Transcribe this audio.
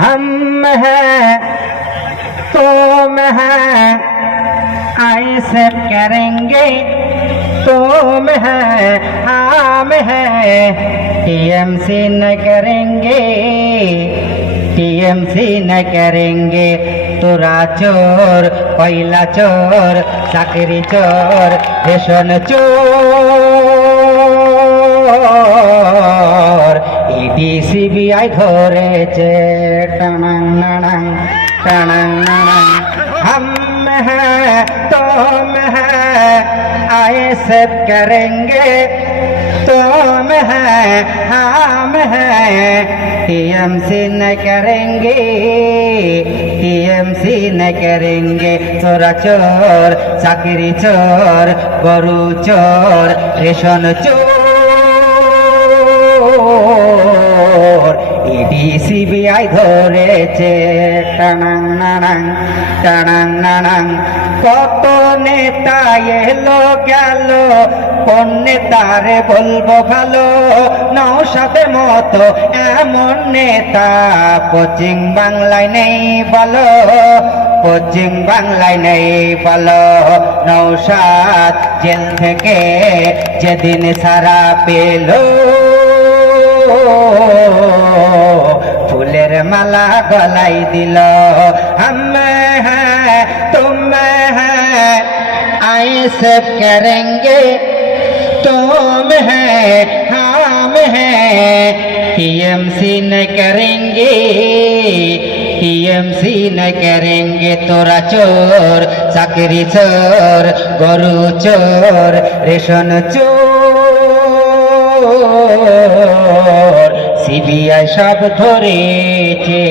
हम हैं तुम हैं ऐसे करेंगे तुम हैं हम हैं टीएमसी न करेंगे टीएमसी न करेंगे তোরা চোর পয়লা চোর চাকরি চোর রেশন চোর ইডি সিবিআই ধরেছে টানাং নানাং টানাং নানাং हम हैं तुम हैं ऐसे करेंगे तुम हैं हम हैं टीएमसी न करेंगे टीएमसी न करेंगे चोरा चोर चाकरी चोर गरु चोर रेशन चोर ইডি সিবিআই ধরেছে টানাং নানাং টানাং নানাং কত নেতা এলো গেল কোন নেতারে বলবো ভালো নওশাদ মতো এমন নেতা পশ্চিম বাংলায় নেই বলো পশ্চিম বাংলায় নেই বলো নওশাদ জেল থেকে যেদিন সারা পেল फूलेर माला गलाई दिल हम हैं तुम हैं ऐसे करेंगे तुम हैं हम हैं टीएमसी न करेंगे टीएमसी न करेंगे तोरा चोर चाकरी चोर गरु चोर रेशन चोर সিবিআই সব ধরেছে।